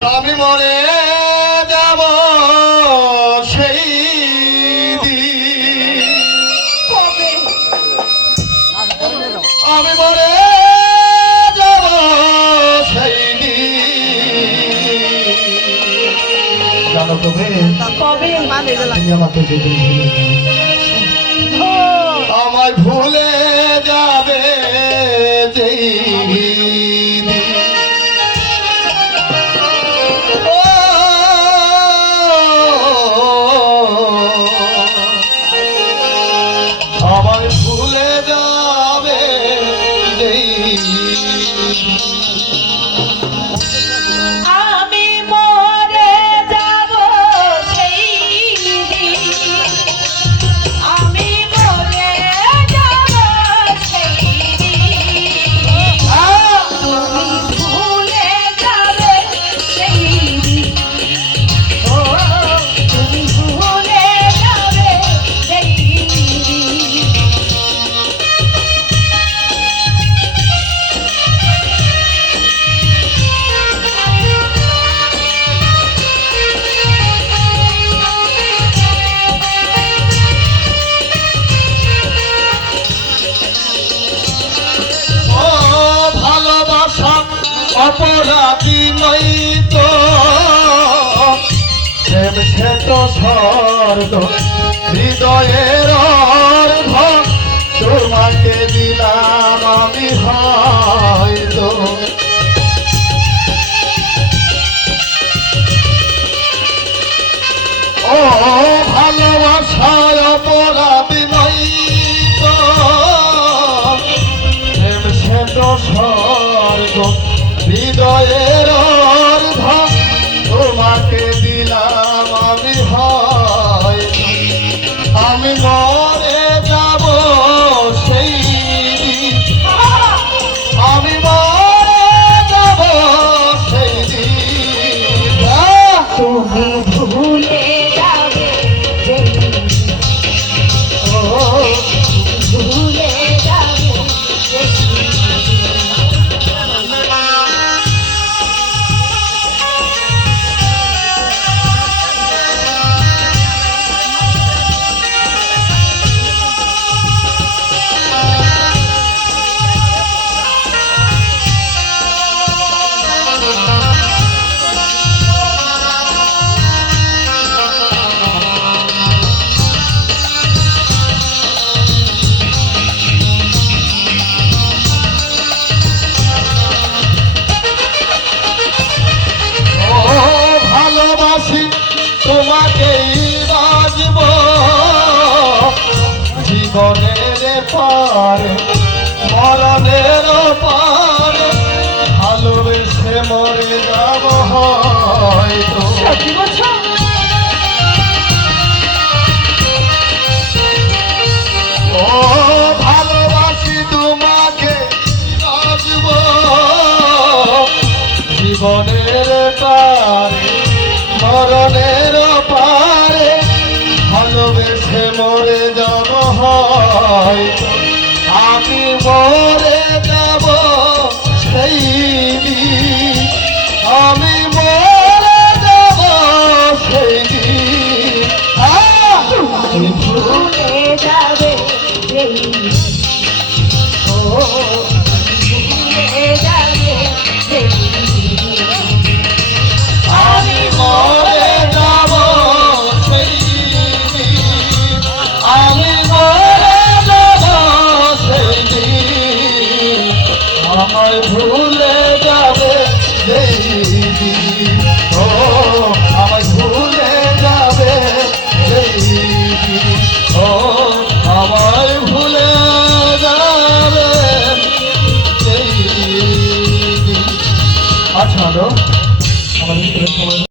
আমি মরে যাব সেই দিন, আমি মরে যাব সেই দিন। জানো কবে তুমি আমাকে যেদিন আমায় ভুলে যাবে যেই দিন। আমায় ভুলে যাবে যেই আমি মরে যাব সেই দিন, আমি মরে যাব সেই দিন, তুমি ভুলে যাবে সেই দিন, ও তুমি ভুলে যাবে সেই দিন। অপরাধী নই তো, প্রেম সে তো স্বর্গ হৃদয়ের অর্ধ, তোমাকে দিলাম আমি হয়তো। ও ভালোবাসায় অপরাধী নই তো, প্রেম সে তো স্বর্গ হৃদয়ের অর্ধ, তোমাকে দিলাম আমি হয়। আমি মরে যাব সেই দিন, আমি মরে যাব সেই দিন। তুমি ভুলে যাবে সেই দিন, ও ভুলে যাবে সেই দিন। তোমাকেই বাজব জীবনের পারে মরণের পারে, ভালোবেসে মরে যাব হয়তো। সত্যি বলছো? ও ভালোবাসি তোমাকে বাজব জীবনের পারে মরণের পারে, ভালোবেসে মরে যাব হয়তো। আমি